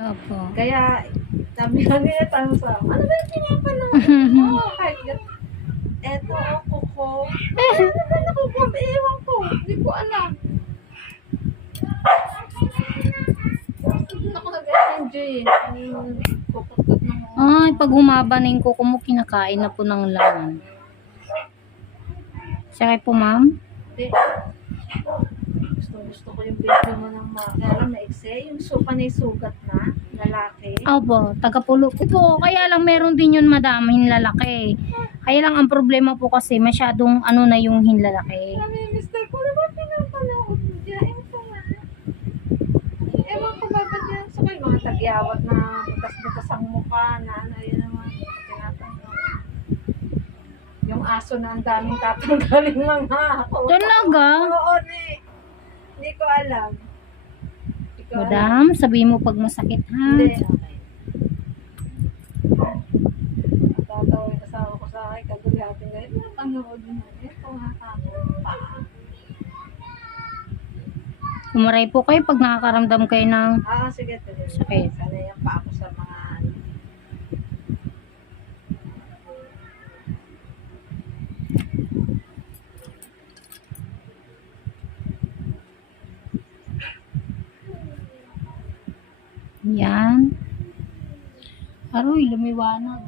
Opo. Kaya, sabi nga nila tanong sa ano ba yung pinapanood mo? Kahit gan- eto ako ko. Ano ba nakukuha? Ewan ko. Hindi ko alam. Doon ako nag-enjoy eh. Kukutkot ng Ay, pag humaba na yung kuko mo, kinakain na po ng laman. Siya po, ma'am? Hindi. Gusto, gusto ko yung video mo ng mga, kaya lang maikse, yung so, panay sugat na, lalaki. Opo, taga-pulo po. Kaya lang meron din yun, madam, hinlalaki. Kaya lang ang problema po kasi masyadong ano na yung hinlalaki. Sabi, mister ko, ano ba pinapanood mo dyan? Ewan ko nga. Ewan ko ba ba't yan? So, may mga tagyawat na butas-butas ang mukha na ano, yun naman. Yung aso na ang daming tatanggalin mga ako. Talaga? Oo, ni. Hindi ko alam. Hindi ko alam. Madam, sabihin mo pag masakit, ha? Hindi. Okay. Tatawa yung kasama ko sa akin, kagulatin na yun. Ano panood? Ito nga ako. Paa. Umaray po kayo pag nakakaramdam kayo ng... Ah, sige. Sakit. Sana yung pa ako sa mga ano. Yan. Aroy, lumiwanag.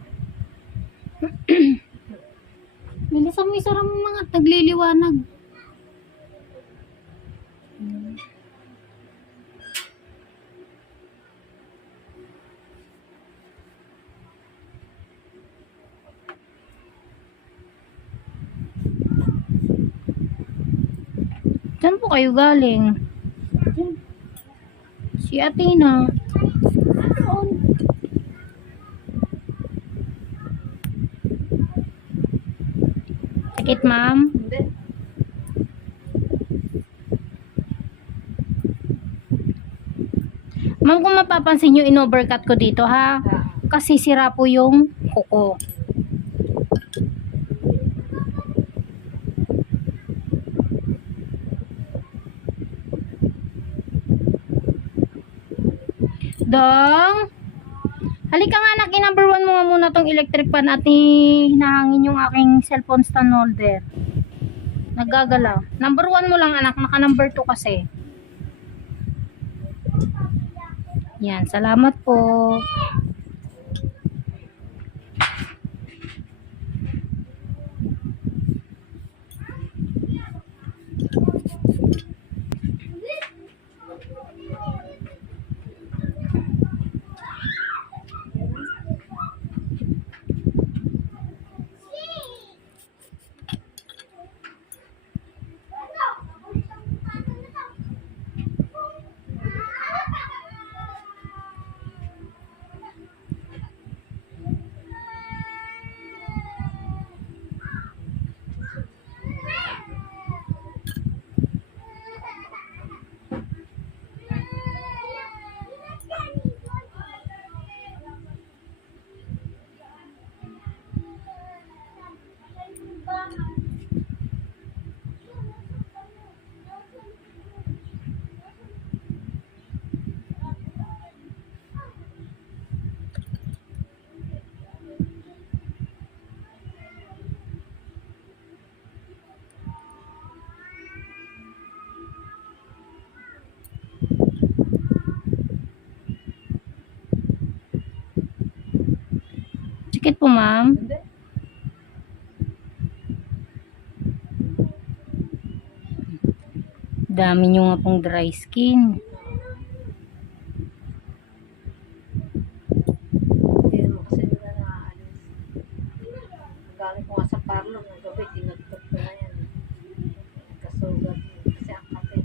Bilisan mo isara mo mga nagliliwanag. Saan po kayo galing? Si Athena. Sakit, ma'am? Hindi. Ma'am, kung mapapansin nyo, in-overcut ko dito, ha? Kasi sira po yung kuko. Dong! Halika nga anak, i-number one mo nga muna tong electric fan at hinahangin yung aking cellphone stand holder. Naggagalaw. Number one mo lang anak, naka number two kasi. Yan, salamat po. Sakit po, ma'am. Dami nyo nga pong dry skin. Naaalis. Galing ko nga sa parlo ng gabi, tinagtog ko na yan. Kasugat. Kasi ang kape.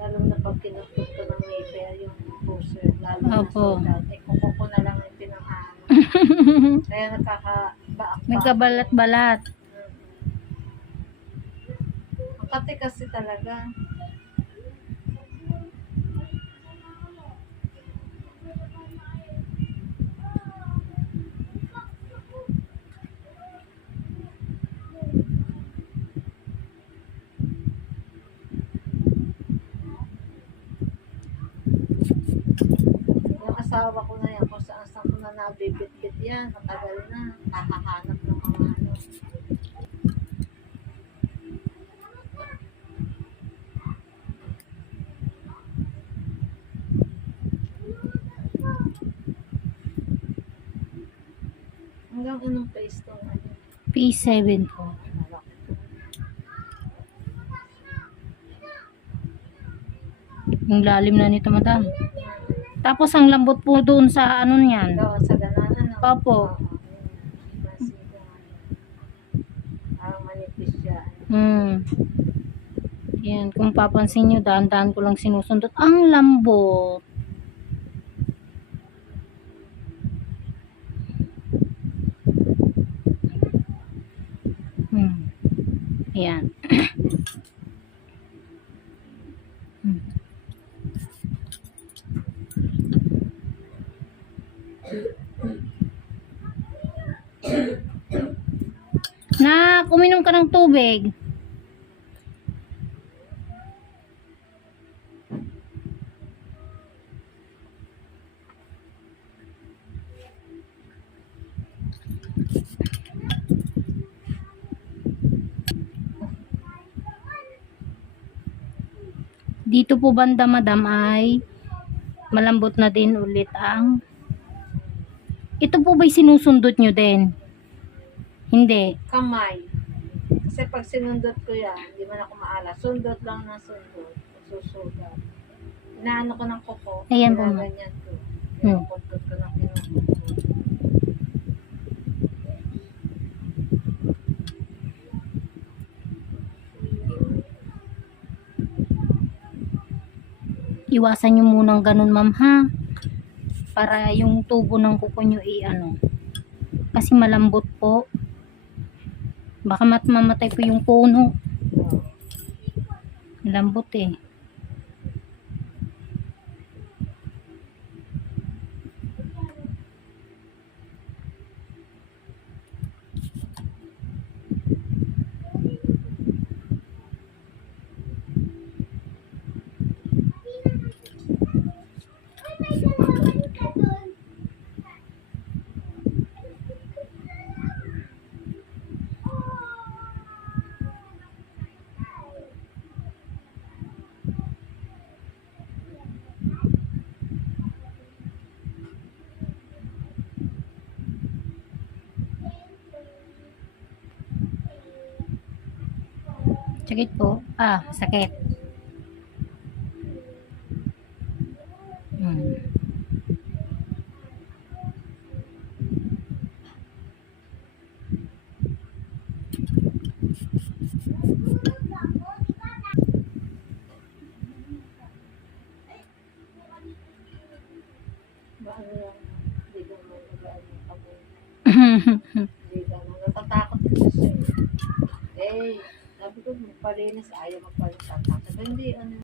Lalo na pag tinagtog ko ng mayfair yung pusher, lalo Opo kuko ko na lang yung pinangano. Kaya nagkakabaak. Nagkabalat-balat. Kate kasi talaga. Asawa ko na yan, kung saan saan ko na nabibit-bit yan, matagal na, kakahanap ng mga ano. Hanggang anong place to? Ano? P7 po. Yung lalim na nito, madam. Tapos ang lambot po doon sa ano niyan. Ikaw, sa ganana, no? Opo. Oo, siya. Hmm. Yan, kung papansin nyo, daan-daan ko lang sinusundot. Ang lambot. Hmm. Yan. Na, kuminom ka ng tubig. Dito po banda madam ay malambot na din ulit ang ito po ba'y sinusundot nyo din? Hindi. Kamay. Kasi pag sinundot ko yan, hindi man ako maala. Sundot lang na sundot. Susugat. Inaano ko ng kuko. Ayan po. Ganyan ko. Hmm. Ko ng kinukutkot. Iwasan nyo munang ganun ma'am ha. Para yung tubo ng kuko nyo i ano. Kasi malambot po. Baka mat mamatay po yung puno. Oo. Malambot eh. Sakit po. Ah, sakit. Hmm. Ba, ano yan? Hindi naman magaan yung kamay. Hindi naman. Natatakot kasi siya. eh. Eh, sabi ko, magpalinis. Ayaw magpalinis. Tatakot. Hindi, ano.